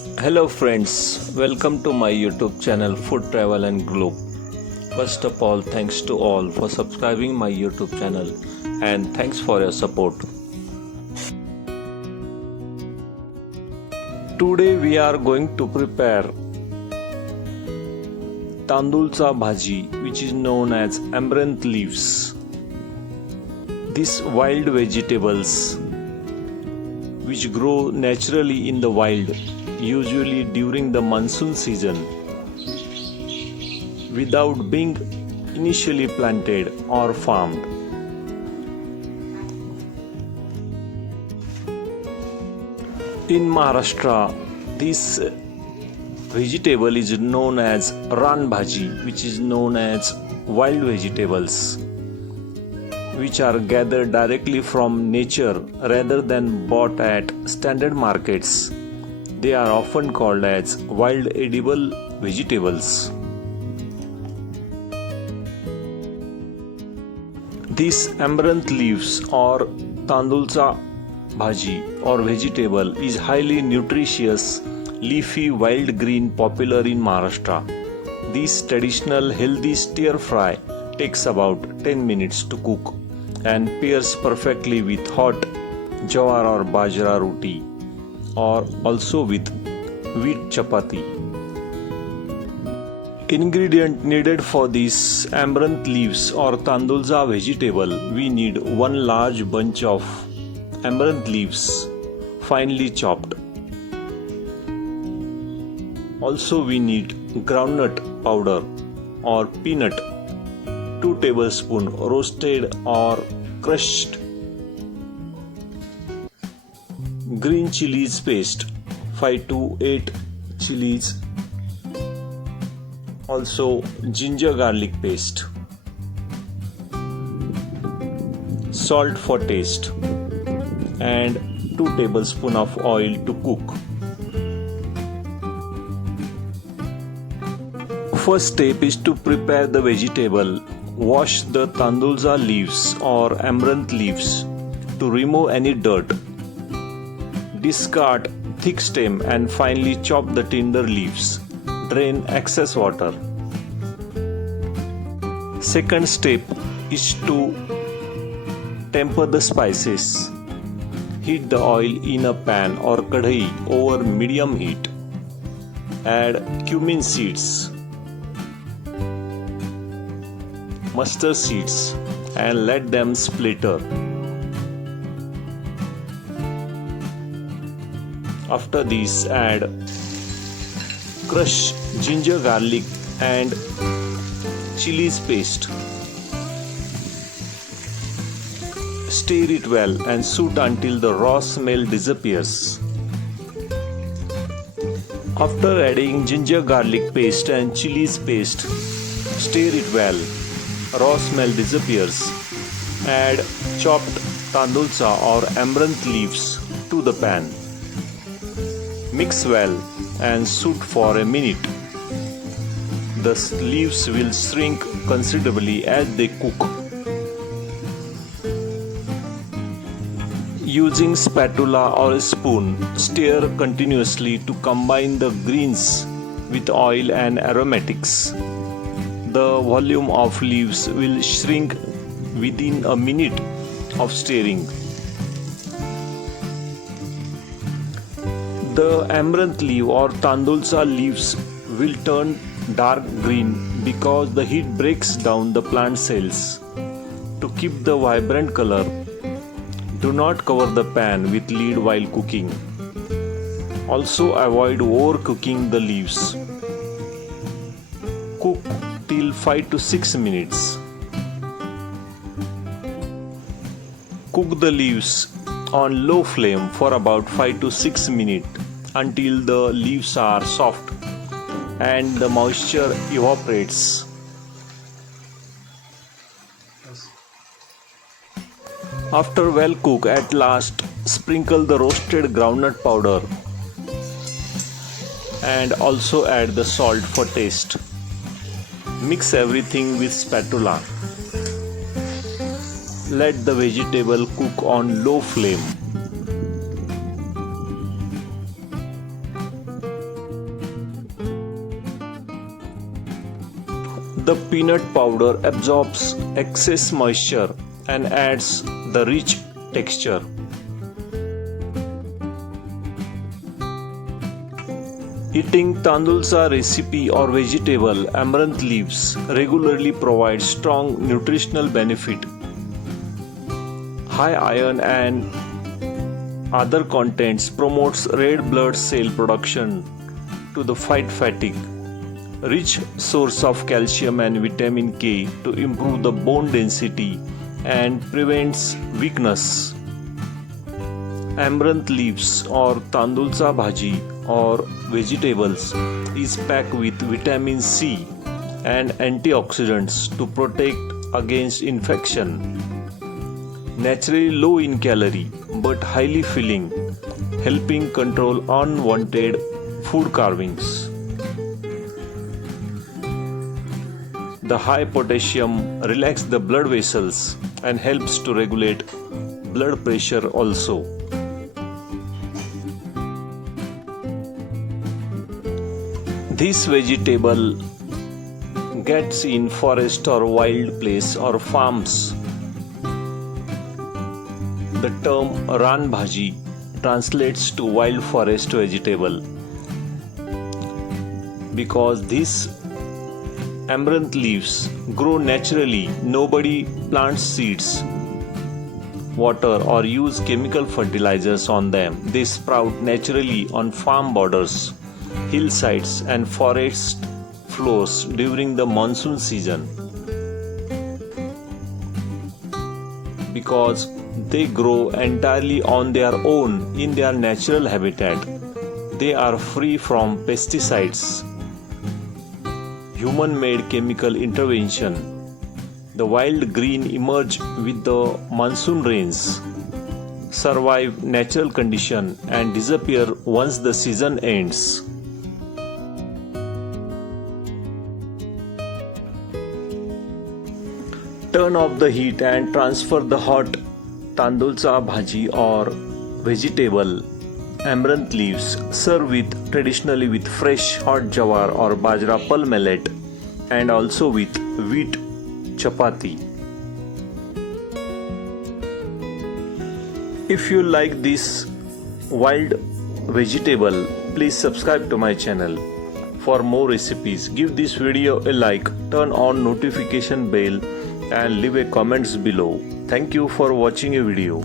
Hello friends, welcome to my YouTube channel Food Travel and Globe. First of all, thanks to all for subscribing my YouTube channel and thanks for your support. Today we are going to prepare Tandalja Bhaji, which is known as Amaranth leaves. These wild vegetables which grow naturally in the wild, usually during the monsoon season, without being initially planted or farmed. In Maharashtra, this vegetable is known as Ranbhaji, which is known as wild vegetables, which are gathered directly from nature rather than bought at standard markets. They are often called as wild edible vegetables. This amaranth leaves or Tandalja Bhaji or vegetable is highly nutritious, leafy wild green popular in Maharashtra. This traditional healthy stir fry takes about 10 minutes to cook and pairs perfectly with hot jawar or bajra roti or also with wheat chapati. Ingredient needed for this amaranth leaves or Tandalja vegetable: we need one large bunch of amaranth leaves finely chopped. Also we need groundnut powder or peanut, 2 tablespoons roasted or crushed, green chilies paste, 5 to 8 chilies, also ginger garlic paste, salt for taste, and 2 tablespoons of oil to cook. First step is to prepare the vegetable. Wash the Tandalja leaves or amaranth leaves to remove any dirt. Discard thick stem and finely chop the tender leaves. Drain excess water. Second step is to temper the spices. Heat the oil in a pan or kadhai over medium heat. Add cumin seeds, mustard seeds and let them splatter. After this, add crushed ginger garlic and chilies paste. Stir it well and soak until the raw smell disappears. After adding ginger garlic paste and chilies paste, stir it well. Raw smell disappears. Add chopped Tandalja or amaranth leaves to the pan. Mix well and soak for a minute. The leaves will shrink considerably as they cook. Using spatula or a spoon, stir continuously to combine the greens with oil and aromatics. The volume of leaves will shrink within a minute of stirring. The amaranth leaf or Tandalja leaves will turn dark green because the heat breaks down the plant cells. To keep the vibrant color, do not cover the pan with lid while cooking. Also avoid overcooking the leaves. Cook till 5 to 6 minutes. Cook the leaves on low flame for about 5 to 6 minutes until the leaves are soft and the moisture evaporates. After well cooked, at last sprinkle the roasted groundnut powder and also add the salt for taste. Mix everything with spatula. Let the vegetable cook on low flame. The peanut powder absorbs excess moisture and adds the rich texture. Eating Tandalja recipe or vegetable amaranth leaves regularly provides strong nutritional benefit. High iron and other contents promotes red blood cell production to the fight fatigue. Rich source of calcium and vitamin K to improve the bone density and prevents weakness. Amaranth leaves or Tandalja bhaji or vegetables is packed with vitamin C and antioxidants to protect against infection. Naturally low in calorie but highly filling, helping control unwanted food cravings. The high potassium relaxes the blood vessels and helps to regulate blood pressure also. This vegetable gets in forest or wild place or farms. The term Ranbhaji translates to wild forest vegetable because these amaranth leaves grow naturally. Nobody plants seeds, water or use chemical fertilizers on them. They sprout naturally on farm borders, hillsides and forest floors during the monsoon season. Because they grow entirely on their own in their natural habitat, they are free from pesticides, human-made chemical intervention. The wild green emerge with the monsoon rains, survive natural condition and disappear once the season ends. Turn off the heat and transfer the hot Tandalja bhaji or vegetable amaranth leaves. Serve with traditionally with fresh hot jawar or bajra pul millet and also with wheat chapati. If you like this wild vegetable, please subscribe to my channel for more recipes. Give this video a like, turn on notification bell and leave a comments below. Thank you for watching a video.